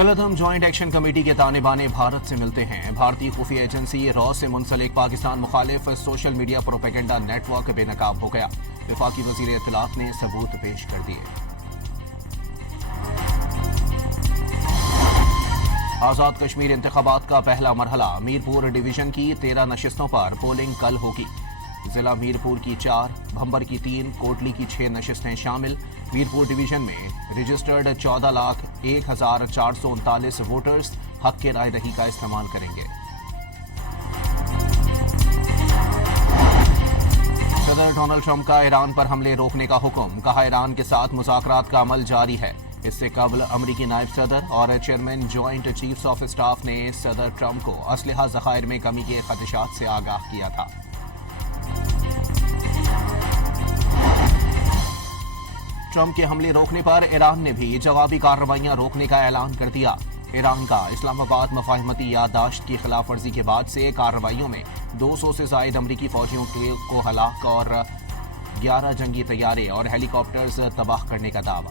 कलअदम joint action committee के ताने बाने भारत से मिलते हैं। भारतीय खुफिया एजेंसी रॉ से मुंसलिक पाकिस्तान मुखालिफ सोशल मीडिया प्रोपेगेंडा नेटवर्क बेनकाब हो गया। वफाकी वजीर इत्तलात ने सबूत पेश कर दिए। आजाद कश्मीर इंतखाबात का पहला मरहला मीरपुर डिवीजन की 13 नशिस्तों पर पोलिंग कल होगी। जिला मीरपुर की 4, भंबर की 3, कोटली की 6 नशिस्तें शामिल। मीरपुर डिवीजन में रजिस्टर्ड 14,01,439 वोटर्स हक के राय दही का इस्तेमाल करेंगे। सदर डोनाल्ड ट्रंप का ईरान पर हमले रोकने का हुक्म, कहा ईरान के साथ मुज़ाकरात का अमल जारी है। इससे कबल अमरीकी नायब सदर और chairman joint chiefs of staff ने सदर ट्रंप को असलहा ज़खायर में कमी के खदशात से आगाह किया था। ट्रंप के हमले रोकने पर ईरान ने भी जवाबी कार्रवाइयां रोकने का ऐलान कर दिया। ईरान का इस्लामाबाद मफाहमती याददाश्त की खिलाफ वर्जी के बाद से कार्रवाइयों में 200 से जायद अमरीकी फौजियों को हलाक और 11 जंगी तैयारे और हेलीकॉप्टर्स तबाह करने का दावा।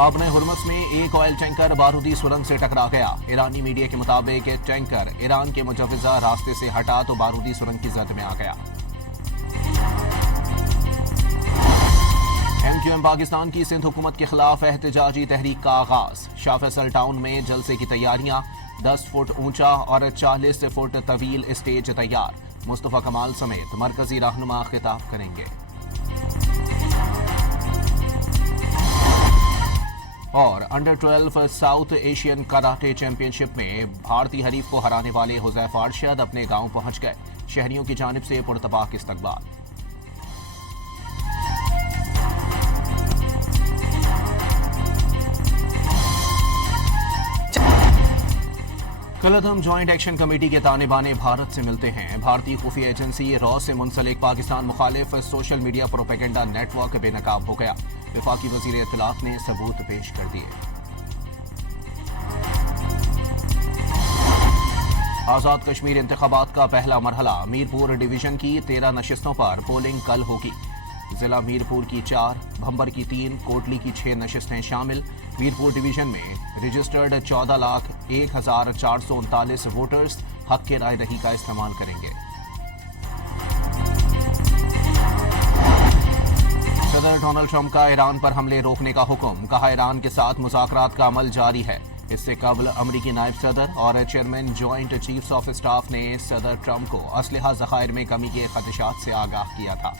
आबने हुर्मुज़ में एक ऑयल टैंकर बारूदी सुरंग से टकरा गया। ईरानी मीडिया के मुताबिक टैंकर ईरान के मुजव्वज़ा रास्ते से हटा तो बारूदी सुरंग की जद में आ गया। MQM पाकिस्तान की सिंध हुकूमत के खिलाफ एहतजाजी तहरीक का आगाज। शाह फैसल टाउन में जलसे की तैयारियां, 10 फुट ऊंचा और 40 फुट तवील स्टेज तैयार। मुस्तफा कमाल समेत मरकजी रहनुमा खिताब करेंगे। और under 12 south Asian karate championship में भारतीय हरीफ को हराने वाले हुज़ैफा अरशद अपने गांव पहुंच गए। शहरियों की जानिब से पुरतबाक इस्तकबाल। कलअदम जॉइंट एक्शन कमेटी के ताने बाने भारत से मिलते हैं। भारतीय खुफिया एजेंसी रॉ से मुंसलिक पाकिस्तान मुखालिफ सोशल मीडिया प्रोपेगेंडा नेटवर्क बेनकाब हो गया। वफाकी वजीर इत्तलात ने सबूत पेश कर दिए। आजाद कश्मीर इंतखाबात का पहला मरहला मीरपुर डिवीजन की 13 नशिस्तों पर पोलिंग कल होगी। जिला मीरपुर की 4, भंबर की 3, कोटली की 6 नशिस्तें शामिल। मीरपुर डिवीजन में रजिस्टर्ड 14,01,439 वोटर्स हक के राय दही का इस्तेमाल करेंगे। सदर डोनाल्ड ट्रंप का ईरान पर हमले रोकने का हुक्म, कहा ईरान के साथ मुज़ाकरात का अमल जारी है। इससे कबल अमरीकी नायब सदर और chairman joint chiefs of staff ने सदर ट्रंप को असलहा ज़खायर में कमी के खदशात से आगाह किया था।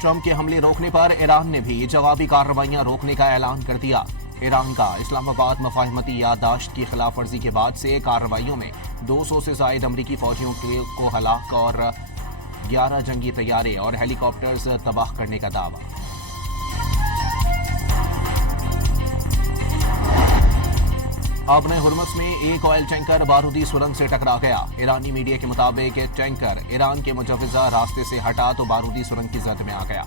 ट्रंप के हमले रोकने पर ईरान ने भी जवाबी कार्रवाइयां रोकने का ऐलान कर दिया। ईरान का इस्लामाबाद मफाहमती याददाश्त की खिलाफ वर्जी के बाद से कार्रवाइयों में 200 से जायद अमरीकी फौजियों को हलाक और 11 जंगी तैयारे और हेलीकॉप्टर्स तबाह करने का दावा। आबने हुर्मुज़ में एक ऑयल टैंकर बारूदी सुरंग से टकरा गया। ईरानी मीडिया के मुताबिक टैंकर ईरान के मुजव्वज़ा रास्ते से हटा तो बारूदी सुरंग की जद में आ गया।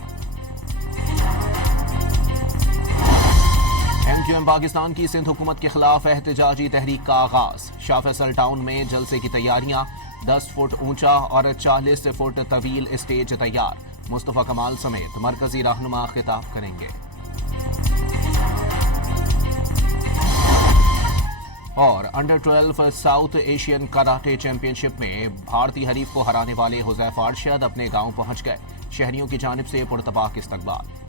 MQM पाकिस्तान की सिंध हुकूमत के खिलाफ एहतजाजी तहरीक का आगाज। शाह फैसल टाउन में जलसे की तैयारियां, 10 फुट ऊंचा और 40 फुट तवील स्टेज तैयार। मुस्तफा कमाल समेत मरकजी रहनुमा खिताब करेंगे। और under 12 south Asian karate championship में भारतीय हरीफ को हराने वाले हुज़ैफा अरशद अपने गांव पहुंच गए। शहरियों की जानिब से पुरतबाक इस्तकबाल।